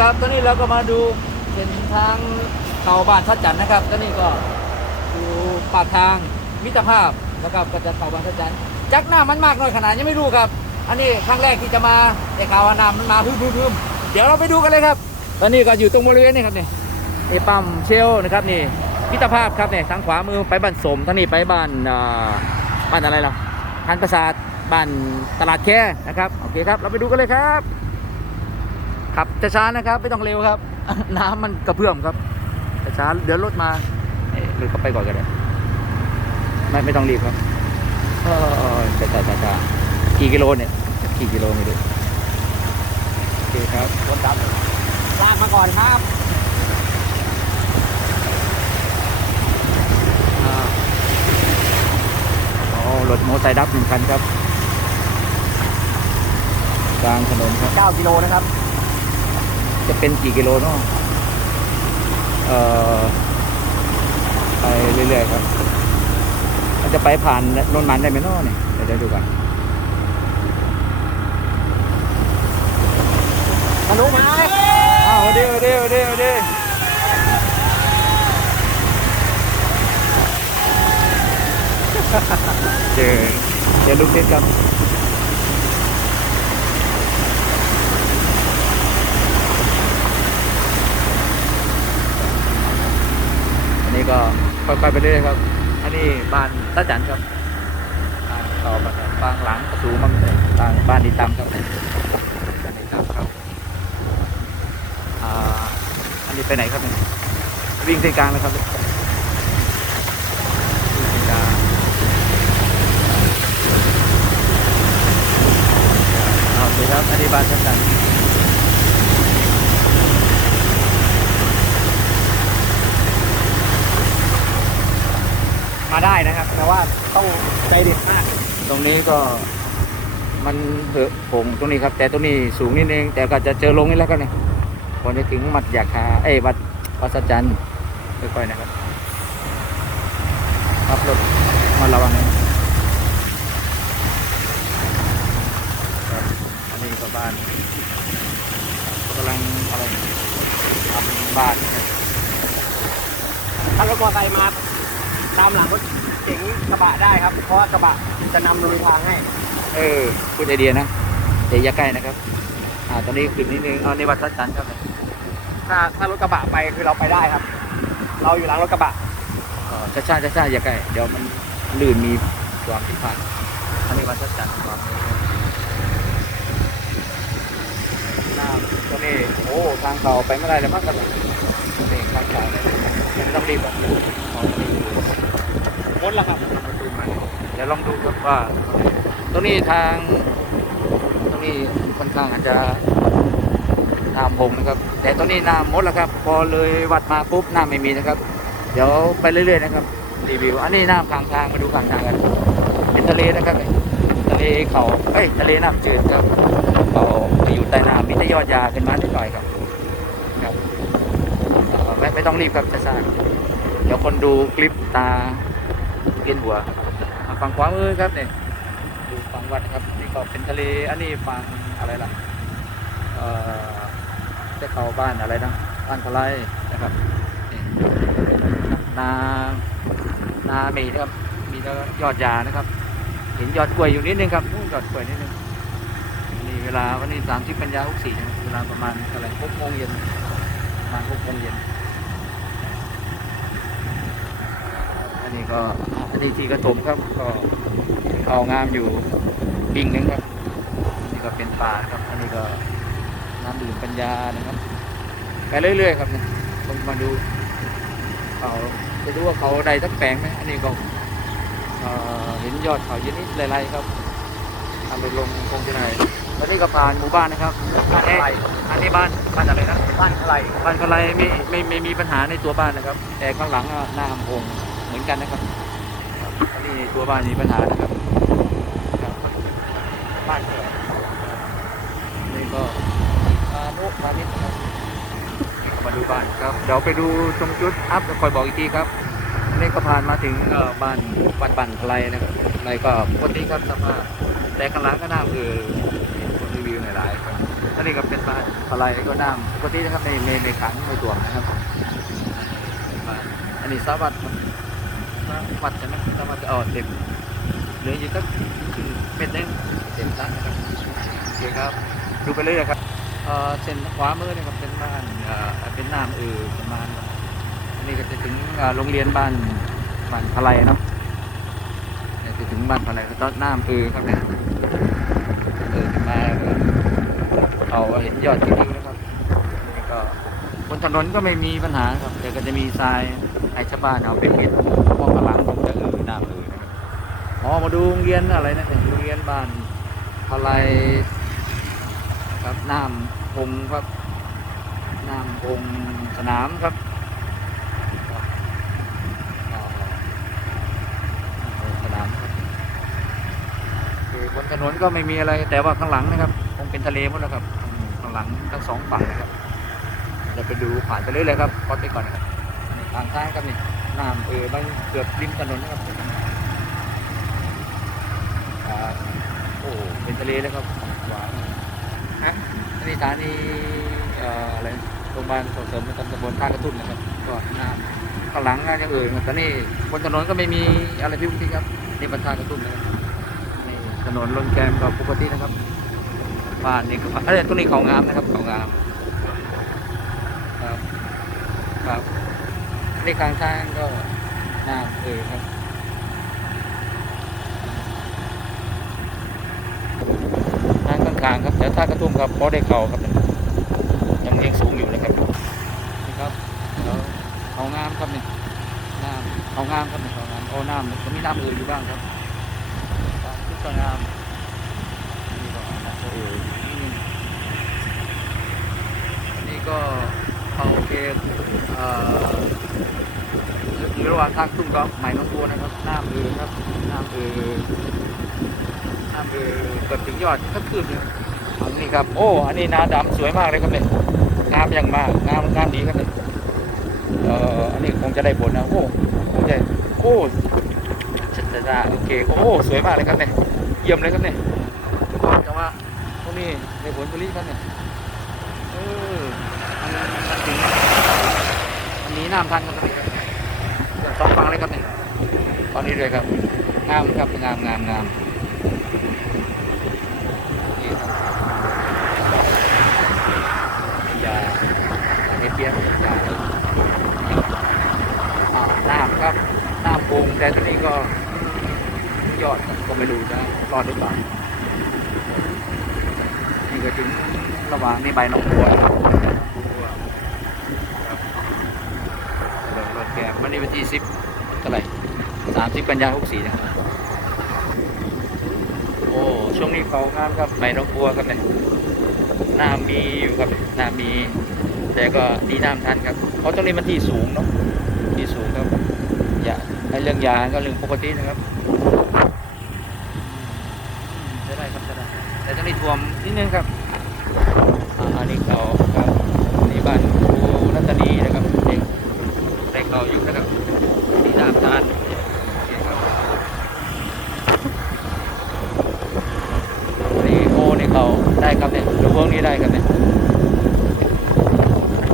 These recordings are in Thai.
ครับตอนนี้เราก็มาดูเส้นทางเข้าบ้านทัดจันทร์นะครับตอนนี้ก็ดูปากทางมิตรภาพนะครับก็จะเข้าบ้านทัดจันทร์จักหน้ามันมากน้อยขนาดยังไม่รู้ครับ อันนี้ครั้งแรกที่จะมาแต่ข่าวว่าน้ำมันมาพึ่มพึ่มเดี๋ยวเราไปดูกันเลยครับ ตอนนี้ก็อยู่ตรงบริเวณนี้ครับนี่นี่ปั๊มเชลนะครับนี่มิตรภาพครับเนี่ยทางขวามือไปบ้านสมทางนี้ไปบ้านอ่าบ้านอะไรล่ะทันประสาทบ้านตลาดแค่นะครับโอเคครับเราไปดูกันเลยครับ ขับช้านะครับไม่ต้องเร็วครับ น้ำมันกระเพื่อมครับช้าเดี๋ยวรถมาเอ้ยรถก็ไปก่อนก็ได้ไม่ไม่ต้องรีบครับเออช้าช้าช้าช้ากี่กิโลเนี่ยกี่กิโลไม่รู้โอเคครับรถดับลากมาก่อนครับอ๋อรถโมไซค์ดับหนึ่งคันครับ กลางถนนครับ 9 กิโลนะครับ จะเป็นกี่กิโลเนาะเอ่อไปเรื่อยๆครับมันจะไปผ่านโนนมันได้ไหมเนาะเนี่ยเดี๋ยวจะดูก่อนทะลุไหมอ้าวเดี๋ยวเดี๋ยวเดี๋ยวเดี๋ยวเจอเจอลูกเทนครับ นี้ก็ค่อยๆไปเรื่อยๆครับ อันนี้บ้านตาจันครับบ้านต่อมาครับบานหลังประตูมันบ้านบ้านดีตามครับบ้านดีตามครับอ่าอันนี้ไปไหนครับเนี่ยวิ่งเส้นกลางเลยครับวิ่งเส้นกลางเอาโอเคครับอันนี้บ้านตาจัน มาได้นะครับ แต่ว่าต้องใจเด็ดมากตรงนี้ก็มันเหอะผงตรงนี้ครับ แต่ตรงนี้สูงนิดนึง แต่ก็จะเจอลงนี่แล้วก็เนี่ยพอจะถึงมัดยาคาเอ้ยวัดวัดสัจจันทร์ค่อยๆนะครับขับรถมาระวังนะครับอันนี้ก็บ้านกำลังอะไรทำบ้านนะครับถ้ารถมอเตอร์ไซค์มา ตามหลังรถเก๋งกระบะได้ครับ เพราะว่ากระบะจะนำลุยทางให้ เออพูดไอเดียนะแต่อย่าใกล้นะครับ อ่าตอนนี้ขึ้นนิดนึงเอาในวัดสัจจันทร์ครับถ้าถ้ารถกระบะไปคือเราไปได้ครับ เราอยู่หลังรถกระบะช้าช้าช้าช้าๆอย่าใกล้เดี๋ยวมันลื่นมีความผิดพลาดอันนี้วัดสัจจันทร์ครับหน้าตรงนี้โอ้ทางเขาไปไม่ได้เลยมากกันเลยตรงนี้ข้างเขาเลยไม่ต้องรีบอ่ะรถละครับเดี๋ยวลองดูครับว่า ตรงนี้ทาง ตรงนี้ค่อนข้างอาจจะน้ำพงนะครับ แต่ตรงนี้น้ำมดแล้วครับ พอเลยวัดมาปุ๊บน้ำไม่มีนะครับ เดี๋ยวไปเรื่อยๆนะครับ รีวิว อันนี้น้ำข้างทางมาดูข้างทางกัน เป็นทะเลนะครับทะเลเขาเอ้ยทะเลน้ำจืดครับเขาอยู่ใต้น้ำมีแต่ยอดยาเป็นมานิดหน่อยครับครับไม่ไม่ต้องรีบครับจะสร้างเดี๋ยวคนดูคลิปตา เกินหัวฝั่งขวามือครับเนี่ยดูฝั่งวัดครับนี่ก็เป็นทะเลอันนี้ฝั่งอะไรล่ะเอ่อจะเข้าบ้านอะไรนะบ้านพลายนะครับนานาเมดครับมีแล้วยอดยานะครับ เห็นยอดกล้วยอยู่นิดนึงครับยอดกล้วยนิดนึงนี่เวลาวันนี้สามสิบกันยาหกสี่เวลาประมาณเท่าไรหกโมงเย็นประมาณหกโมงเย็นอันนี้ก็ อันนี้ที่กระถมครับก็เอางามอยู่ปิงหนึงครับนี่ก็เป็นป่านะครับ อันนี้ก็น้ำดื่มปัญญานะครับไปเรื่อยๆครับเนี่ยผมมาดูเขาจะดูว่าเขาใดสักแปลงไหมอันนี้ก็เอ่อเห็นยอดเขาเยอะนิดไรๆครับทำไปลงคงจะไหนแล้วนี่ก็ผ่านหมู่บ้านนะครับอันนี้อันนี้บ้านบ้านอะไรนะบ้านอะไรบ้านอะไรไม่ไม่ไม่มีปัญหาในตัวบ้านนะครับ แต่ข้างหลังอะหน้าอำพงเหมือนกันนะครับ ครับอันนี้ตัวบ้านมีปัญหานะครับครับบ้านเกิดนี่ก็พานุพาณิชย์นะครับนี่ก็มาดูบ้านครับเดี๋ยวไปดูตรงจุดอัพแล้วคอยบอกอีกทีครับนี่ก็ผ่านมาถึงเอ่อบ้านบ้านบันทลายนะครับอะไรก็ปกติครับสภาพแต่ข้างหลังก็น่าคือคนรีวิวหลายๆครับอนนี้ก็เป็นบ้านอะไรก็น้ำปกตินะครับในในในขังในตัวนะครับบ้านอันนี้สาวัดครับสา วัดใช่ไหมสาวัดอ๋อเต็มเหลืออยู่สักเป็นหนึงเต็มตั้งนะครับโอเคครับดูไปเรื่อยครับเอ่อเส้นขวามือเนี่ยครับเป็นบ้านเอ่อเป็นน้ำเออประมาณอันนี้ก็จะถึงโรงเรียนบ้านบ้านพะไลเนาะเนี่ยจะถึงบ้านพลก็ต้นน้ำเออครับเนี่ยเออขึ้นมาเอาเห็นยอดที่วิวนะครับนี่ก็บนถนนก็ไม่มีปัญหาครับแต่ก็จะมีทรายให้ชาวบ้านเอาไปปิดเพราะข้าง หลังผมจะเออน้ำเออนะครับอ๋อมาดูโรงเรียนอะไรนะโรงเรียนบ้านพะไลครับน้ำพงครับน้ำพงสนามครับสนามครับคือบนถนนก็ไม่มีอะไรแต่ว่าข้างหลังนะครับ คงเป็นทะเลหมดแล้วครับข้างหลังทั้งสองฝั่งนะครับจะไปดูผ่านไปเรื่อยเลยครับพอดไปก่อนนะครับทางซ้ายครับนี่ น้ำเออมันเกือบริมถนนนะครับครับโอ้เป็นทะเลเลยครับหวานฮะอันนี้สถานีเอ่ออะไรโรงพยาบาลส่งเสริมประจำตำบลท่ากระทุ่มนะครับ ก็น้ำข้างหลังน่าจะเอ่ยแตอนนี้บนถนนก็ไม่มีอะไรพิรุธครับนี่บรรทากระทุ่มนะครับนี่ถนนลงแกมก็ปกตินะครับบ้านนี่ก็เอ้ยตรงนี้เขางามนะครับเขางามครับครับ นี่กลางทางก็น้ำเอ่ยครับทางข้างครับแต่ท่ากระทุ่มครับพอได้เข่าครับ ยังยังสูงอยู่นะครับนี่ครับแล้วเขางามครับนี่น้ำเขางามครับนี่เขางามโอ้น้ำก็มีน้ำอื่นอยู่บ้างครับทุกสวงามนี่ก็น้ำอื่นนี่ก็เขาโอเค อยู่ระหว่างทางตุ้มก็ใหม่น้องบัวนะครับ น้ำเอื่นครับ น้ำเอื่นน้ำคือเกือบถึงยอดก็คืบเลยอันนี้ครับ โอ้ อันนี้นาดำสวยมากเลยครับเนี่ยงามอย่างมากงามงามดีครับเนี่ยเอ่ออันนี้คงจะได้ผลนะ โอ้คงจะโอ้ชัดจะได้โอเค โอ้ สวยมากเลยครับเนี่ย เยี่ยมเลยครับเนี่ยแต่ว่าตรงนี้ในผลผลิตครับเนี่ยเอออันนี้มันถึงอันนี้น้ำพันครับ สองฝั่งเลยครับนี่ตอนนี้เลยครับงามครับงามงามงามนี่ครับยาเนเปียสยาอ่าน้ำครับน้ำปรุงแต่ตอนนี้ก็ยอดก็ไม่รู้จะรอดหรือเปล่านี่ก็ถึงระหว่างนี่ใบหนองบัวครับรถแกมวันนี้วันที่สิบเท่าไหร่ สามสิบกันยาหกสี่นะครับโอ้ช่วงนี้เขางามครับใบนกบัวครับเนี่ยน้ำมีอยู่ครับน้ำมี แต่ก็ดีน้ำทันครับ เพราะตรงนี้มันที่สูงเนาะที่สูงครับอย่าไอเรื่องยาก็เรื่องปกตินะครับอืมจะได้ครับจะได้แต่ตรงนี้ท่วมนิดนึงครับอ่าอันนี้เขาครับนี่บ้านครูรัตนีนะครับเด็กเด็กเราอยู่นะครับดีน้ำทานโอเคครับ นี่โอ้นี่เขาได้ครับเนี่ยดูพวกนี้ได้ครับเนี่ย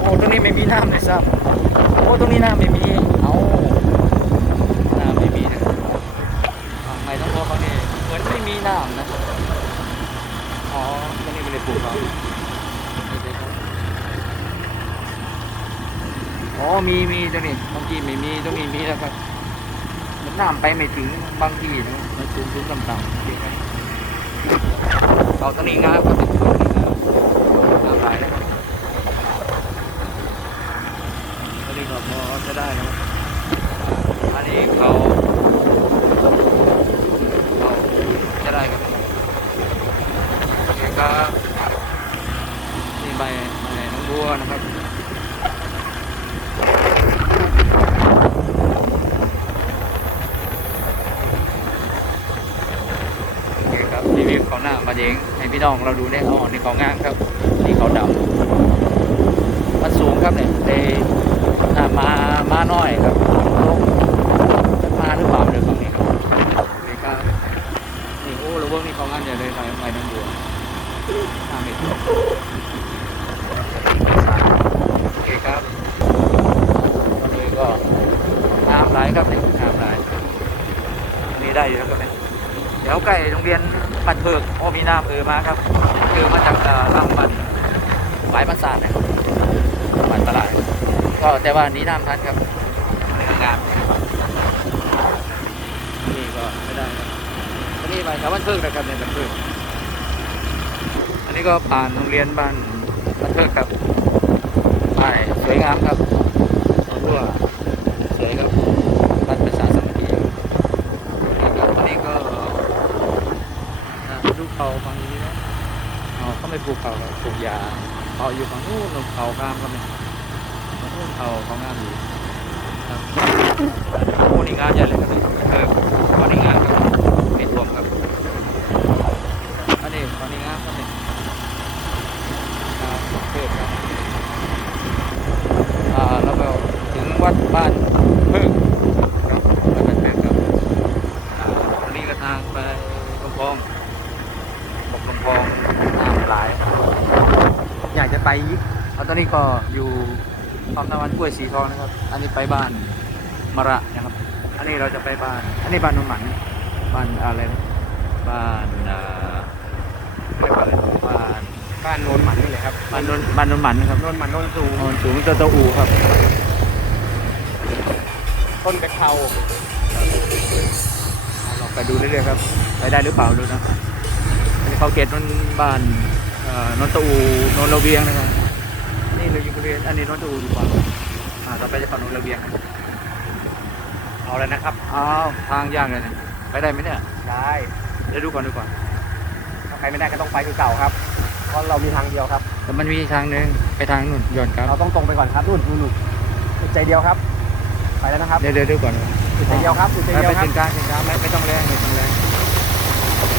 โอ้ตรงนี้ไม่มีน้ำเลยซ้ำโอ้ตรงนี้น้ำไม่มีเอาน้ำไม่มีนะครับทำไมต้องพวกเขาเนี่ยเหมือนไม่มีน้ำนะอ๋อตรงนี้ไม่ได้ปลูกเขาอ๋อมีมีตรงนี้บางทีไม่มีตรงนี้มีแล้วครับมันน้ำไปไม่ถึงบางทีนะมันสูงสูงต่ำต่ำๆเดี๋ยวไปเขาตอนนี้งามครับงามหลายนะครับตอนนี้ก็พอจะได้นะครับอันนี้เขาเขาจะได้ครับโอเคครับ เขหน้ามาเองให้พี่น้องเราดูได้อ๋อนี่เขาง่างครับนี่เขาดำมันสูงครับเนี่ยเอมามาน้อยครับลงมาหรือเปล่าเดี๋ยวฝั่งนี้ครับนี่ครับนี่โอ้ระวังมีเขาง่างใหญ่เลยไปไปน้ำบัวห้าเมตรโอเคครับวันนี้ก็น้ำไหลครับเนี่ย ใกล้โรงเรียนบ้านเพิกโอ้มีน้ำเออมาครับเออมาจากเอ่อลำบันหลายภาษาเนี่ยบันตลาด ก็แต่ว่านี้น้ำทันครับในงามนี่ก็ไม่ได้ครับอันนี้มาจากบ้านเพิกนะครับในบ้านเพิกอันนี้ก็ผ่านโรงเรียนบ้านบ้านเพิกครับใช่สวยงามครับเอารั้วสวยครับบ้านประชาสามัคคีครับ อันนี้ก็อ่า ดูเขาฝั่งนี้นะเขาไม่ปลูกเขาปลูกยาเขาอยู่ฝั่งนู้นเขางามก็ไม่ฝั่งนู้นเขาเขางามอยู่ครับโอ้นี่งามใหญ่เลยครับเออตอนนี้งามครับเป็นรวมครับอันนี้ตอนนี้งามครับเนี่ยครับเทพครับอ่าแล้วก็ถึงวัดบ้านเพิ่งครับวัดบ้านเพิ่งครับอ่าอันนี้ก็ทางไปลำพองบอกลำพองน้ำหลาย อยากจะ ไปยิกแล้วตอนนี้ก็อยู่ปั๊มน้ำมันกล้วยสีทองนะครับ อันนี้ไปบ้านมะระนะครับ อันนี้เราจะไปบ้าน อันนี้บ้านนนหมันบ้านอะไรนะบ้านอ่าไม่บ้านอะไรบ้านบ้านโนนหมันนี่เลยครับบ้านนนบ้านนนหมันนะครับโนนหมันโนนสูงโนนสูงตัวตัวอูครับ ต้นกระเทาเราไปดูเรื่อยๆครับ ไปได้หรือเปล่าดูนะอันนี้เขาเกตนนบ้านเอ่อ นนตะอูนนระเวียงนะครับนี่เราอยู่บริเวณอันนี้นนตะอูดีกว่าอ่าต่อไปจะฝั่งนนระเวียงครับเอาแล้วนะครับอ้าวทางยากเลยเนี่ยไปได้ไหมเนี่ยได้เดี๋ยวดูก่อนดูก่อนถ้าใครไม่ได้ก็ต้องไปคือเก่าครับเพราะเรามีทางเดียวครับ แต่มันมีทางหนึ่งไปทางนู่นย้อนครับเราต้องตรงไปก่อนครับนู่นนู่นนู่นจุดใจเดียวครับ ไปแล้วนะครับเดี๋ยวเดี๋ยวดูก่อนจุดใจเดียวครับจุดใจไปเดียวไปครัถึบงกลางถึงกลางไม่ไม่ต้องแรงไม่ต้องแรงโอเค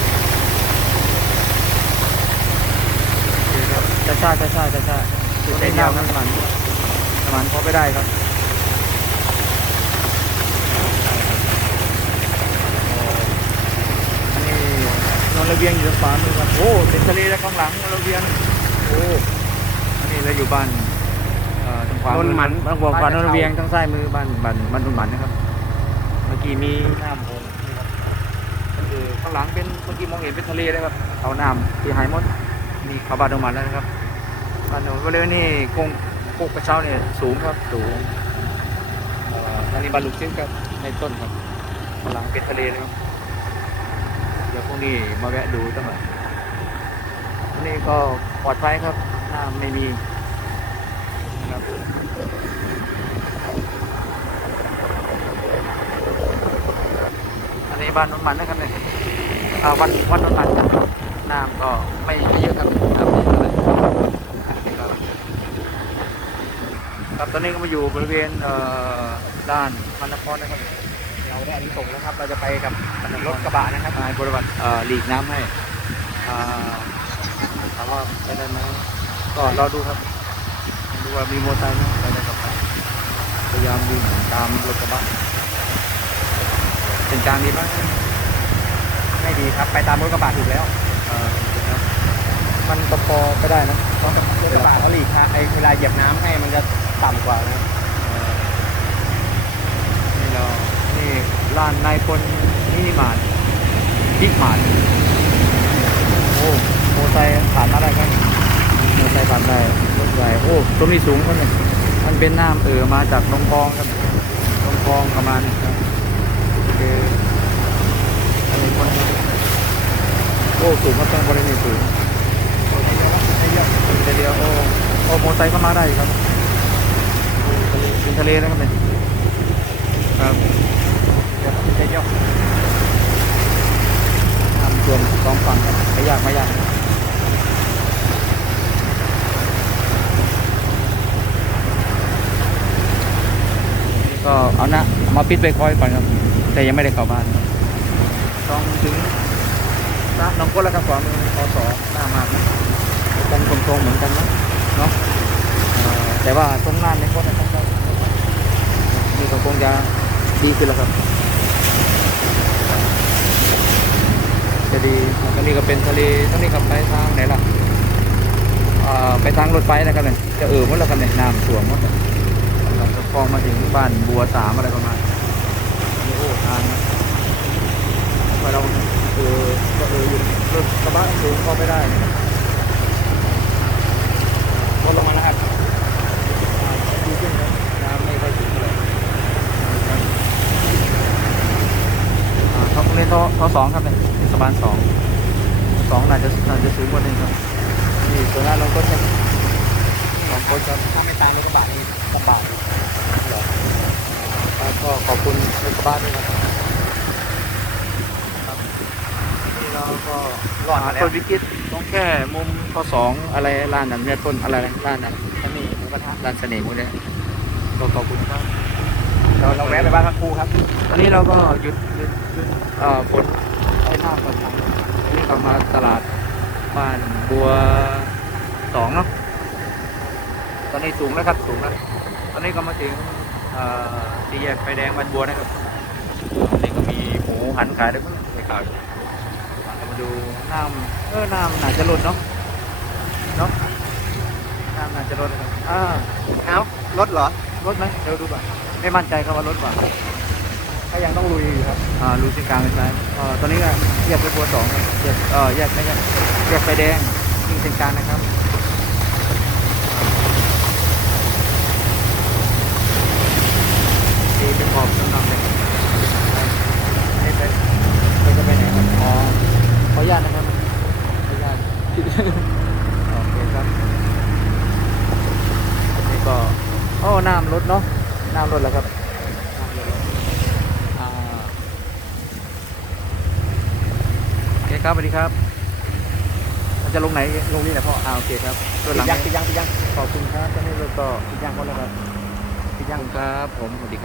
ครับช้าช้าช้าช้าช้าช้าจุดเดียวน้ำมันน้ำมันพอไปได้ครับอันนี้นนระเวียงอยู่ทางขวามือครับโอ้เป็นทะเลแล้วข้างหลังนนระเวียงโอ้อันนี้เราอยู่บ้านเอ่อทางขวามืนนหมันทางขวาขวานนระเวียงทางซ้ายมือบ้านบ้านบ้านนนหมันนะครับ เมื่อกี้มีน้ำโขงนี่ครับก็คือข้างหลังเป็นเมื่อกี้มองเห็นเป็นทะเลเลยครับเอาน้ำที่หายหมดมีเขาบ้านนนหมันแล้วนะครับบ้านนนบริเวณนี้โคงโคกกระเช้าเนี่ยสูงครับสูงเอ่ออันนี้บ้านลูกชิ้นครับในต้นครับข้างหลังเป็นทะเลเลยครับเดี๋ยวพรุ่งนี้มาแวะดูตั้งหน่อยอันนี้ก็ปลอดภัยครับน้ำไม่มีนะครับอันนี้บ้านนนท์มันนะครับเนี่ยอ่าวัดวัดนนท์มันครับน้ำก็ไม่ไม่เยอะครับน้ำไม่เยอะเท่าไหร่ครับครับต อนนี้ก็มาอยู่บริเวณเอ่อด้านพันนครนะครับเราได้อันนี้ส่งส์นะครับ เราจะไปกับรถกระบะนะครับนายบริวัติเอ่อหลีกน้ำให้อ่าถามว่าไปได้ไหมก็รอดูครับ ดูว่ามีมอเตอร์ไซค์ไหมไปได้กับไปพยายามวิ่งตามรถกระบะเป็นกลางดีไหมไม่ดีครับ ไปตามรถกระบะถูกแล้วเอ่อครับมันก็พอไปได้นะเพราะรถกระบะเขาหลีกครับไอ้เวลาเหยียบน้ำให้มันจะ ต่ำกว่านะเอ่อนี่เรานี่ร้านนายพลมินิมาร์ทบิ๊กมาร์ทโอ้มอเตอร์ไซค์ผ่านมาได้ครับมอเตอร์ไซค์ผ่านได้รถใหญ่โอ้ตรงนี้สูงครับเนี่ยมันเป็นน้ำเอ่อมาจากลำคลองครับลำคลองประมาณครับคืออันนี้คนโอ้สูงครับตรงบริเวณสูงเดียวโอ้โอ้มอเตอร์ไซค์เข้ามาได้ครับโอ้ ทะเลเป็นทะเลนะครับเนี่ยครับเดี๋ยวจุดใจเดียวน้ำท่วมสองฝั่งครับไม่ยากไม่ยากก็เอานะมาปิดไปคอยก่อนครับ แต่ยังไม่ได้เข้าบ้านต้องถึงพระน้องก้นแล้วครับขวามือคอสอหน้ามากนะตรงตรงๆเหมือนกันนะเนาะ แต่ว่าตรงหน้าในก้นนะครับนี่ก็คงจะดีขึ้นแล้วครับ จะดีแล้วนี่ก็เป็นทะเลทั้งนี้กับไปทางไหนล่ะไปทางรถไฟนะครับเนี่ยจะเอ่อหมดแล้วกันเนี่ยน้ำท่วมหมดเราจะคลองมาถึงบ้านบัวสามอะไรประมาณนี้โอ้ทางนะไปเราเออก็เอออยู่รถกระบะสูงเข้าไม่ได้นะรับลงมาแล้วครับ อ่าดีขึ้นครับน้ำไม่ค่อยสูงเท่าไหร่ครับอ่า เขาเล่นท่อท่อสองครับเนี่ยเทศบาลสองสองน่าจะน่าจะสูงกว่านี้ครับนี่ตัวหน้าน้องก้นครับสองคนครับถ้าไม่ตามรถกระบะนี่ลำบากเหรอครับก็ขอบคุณเทศบาลด้วยนะครับนี่เราก็รอดมาแล้วต้นวิกฤตต้องแก้มุมข้อสองอะไรร้านนั้นเนี่ยต้นอะไรร้านนั้นจะมีหมูกระทะร้านเสน่ห์พวกเนี้ยก็ขอบคุณครับ เราเราแวะไปบ้านพระครูครับ ตอนนี้เราก็หยุดหยุดหยุดเอ่อฝนไอ้น้ำก่อนครับอันนี้เรามาตลาดบ้านบัวสองเนาะ ตอนนี้สูงแล้วครับสูงแล้ว ตอนนี้ก็มาถึงเอ่อสี่แยกไฟแดงบ้านบัวนะครับนี่ก็มีหมูหันขายด้วยมั้งไปขายเรามาดูน้ำเออน้ำน่าจะลดเนาะ เนาะน้ำน่าจะลดนะครับอ่าเอ้ารถเหรอ ลดไหมเดี๋ยวดูก่อน ไม่มั่นใจครับว่ารถกว่าก็ยังต้องลุยอยู่ครับอ่ารูเส้นกลางไปซ้ายเอ่อตอนนี้ก็แยกไปบัวสองครับแยกเอ่อแยกไม่ใช่แยกไฟแดงยิงเส้นกลางนะครับดีเป็นขอบสำหรับเด็กไปไปไปจะไปไหนครับอ๋อขออนุญาตนะครับขออนุญาต โอเคครับนี่ก็โอ้น้ำลดเนาะน้ำลดแล้วครับน้ำลดแล้วอ่า โอเคครับสวัสดีครับเราจะลงไหนลงนี่แหละพ่ออ่าโอเคครับตัปิวหลัดงยังปิดยังปิดยังขอบคุณครับตอนนี้เราก็ปิดยังหมดแล้วครับปิดขยัอบงคุณครับ ผมสวัสดีครับ